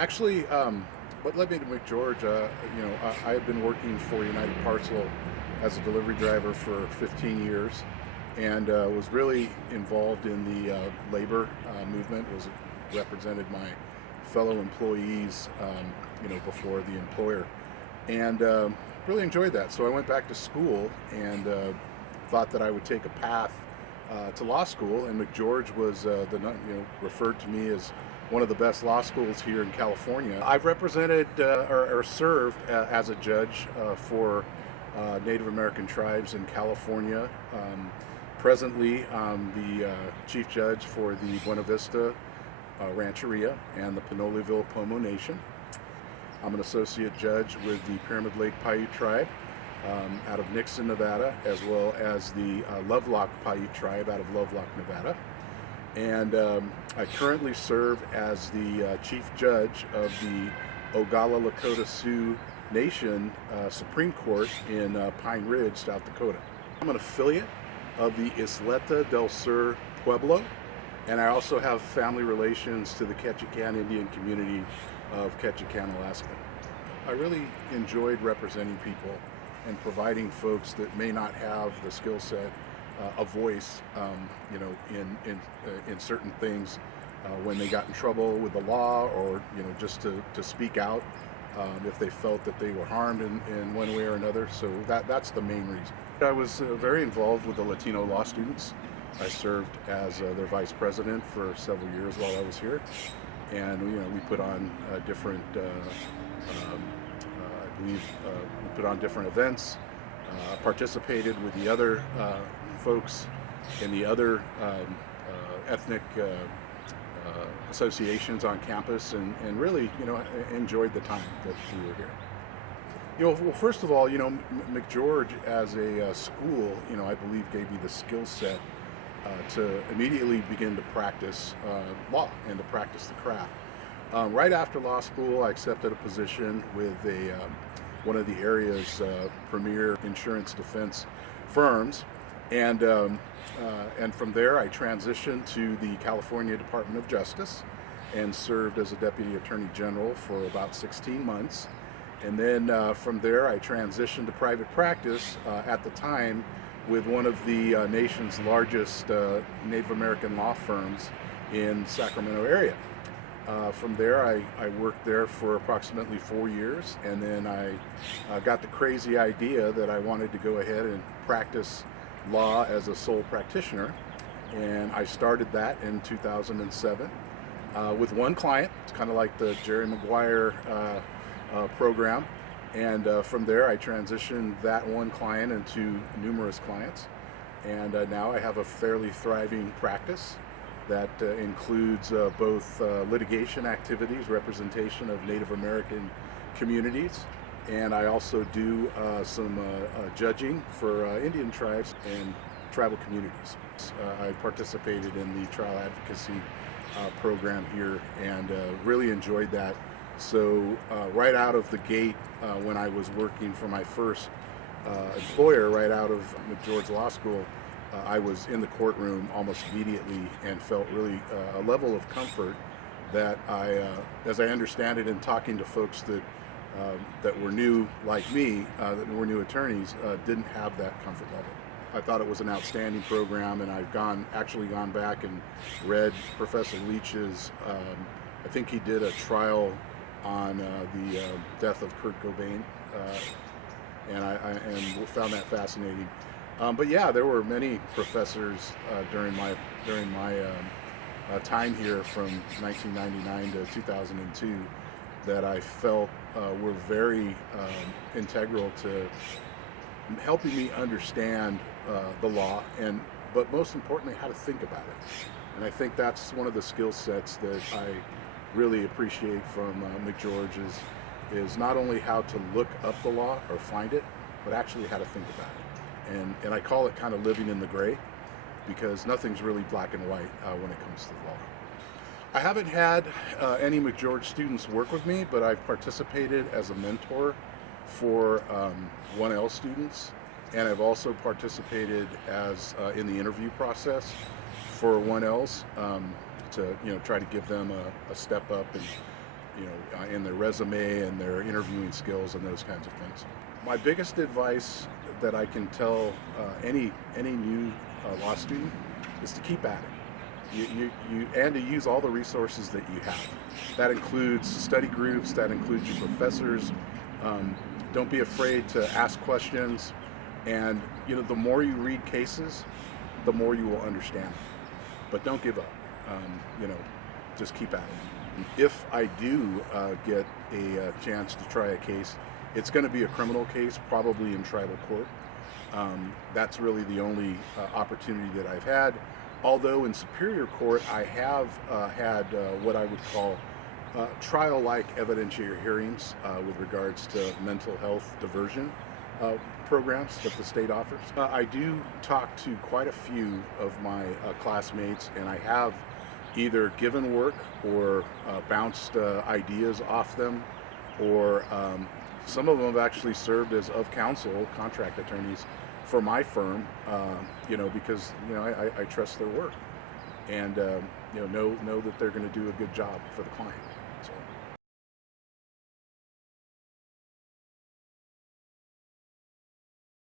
Actually, what led me to McGeorge, I had been working for United Parcel as a delivery driver for 15 years and was really involved in the labor movement, represented my fellow employees, before the employer, and really enjoyed that. So I went back to school and thought that I would take a path to law school, and McGeorge was referred to me as one of the best law schools here in California. I've represented or served as a judge for Native American tribes in California. Presently, I'm the chief judge for the Buena Vista Rancheria and the Pinoleville Pomo Nation. I'm an associate judge with the Pyramid Lake Paiute tribe out of Nixon, Nevada, as well as the Lovelock Paiute tribe out of Lovelock, Nevada. And I currently serve as the chief judge of the Oglala Lakota Sioux Nation Supreme Court in Pine Ridge, South Dakota. I'm an affiliate of the Isleta del Sur Pueblo, and I also have family relations to the Ketchikan Indian community of Ketchikan, Alaska. I really enjoyed representing people and providing folks that may not have the skill set, a voice, in certain things when they got in trouble with the law, or just to speak out if they felt that they were harmed in one way or another. So that's the main reason. I was very involved with the Latino law students. I served as their vice president for several years while I was here, and we put on different. We put on different events, participated with the other folks in the other ethnic associations on campus, and really, enjoyed the time that we were here. Well, first of all, McGeorge as a school, I believe gave me the skill set to immediately begin to practice law and to practice the craft. Right after law school, I accepted a position with one of the area's premier insurance defense firms, and from there I transitioned to the California Department of Justice and served as a Deputy Attorney General for about 16 months. And then from there I transitioned to private practice at the time with one of the nation's largest Native American law firms in Sacramento area. From there, I worked there for approximately 4 years, and then I got the crazy idea that I wanted to go ahead and practice law as a sole practitioner, and I started that in 2007 with one client. It's kind of like the Jerry Maguire program, and from there I transitioned that one client into numerous clients, and now I have a fairly thriving practice that includes both litigation activities, representation of Native American communities, and I also do some judging for Indian tribes and tribal communities. I participated in the trial advocacy program here and really enjoyed that. So right out of the gate, when I was working for my first employer right out of McGeorge Law School, I was in the courtroom almost immediately and felt really a level of comfort that as I understand it, in talking to folks that were new like me, that were new attorneys, didn't have that comfort level. I thought it was an outstanding program, and I've actually gone back and read Professor Leach's. I think he did a trial on the death of Kurt Cobain, and I found that fascinating. But yeah, there were many professors during my time here from 1999 to 2002 that I felt were very integral to helping me understand the law, but most importantly, how to think about it. And I think that's one of the skill sets that I really appreciate from McGeorge is not only how to look up the law or find it, but actually how to think about it. And I call it kind of living in the gray, because nothing's really black and white when it comes to the law. I haven't had any McGeorge students work with me, but I've participated as a mentor for 1L students, and I've also participated as in the interview process for 1Ls to try to give them a step up and in their resume and their interviewing skills and those kinds of things. My biggest advice that I can tell any new law student is to keep at it. And to use all the resources that you have. That includes study groups, that includes your professors. Don't be afraid to ask questions, and the more you read cases, the more you will understand. But don't give up. Just keep at it. If I do get a chance to try a case, it's going to be a criminal case, probably in tribal court. That's really the only opportunity that I've had. Although in Superior Court, I have had what I would call trial-like evidentiary hearings with regards to mental health diversion programs that the state offers. I do talk to quite a few of my classmates, and I have either given work or bounced ideas off them, or some of them have actually served as of counsel, contract attorneys for my firm, because I trust their work, and know that they're going to do a good job for the client. So.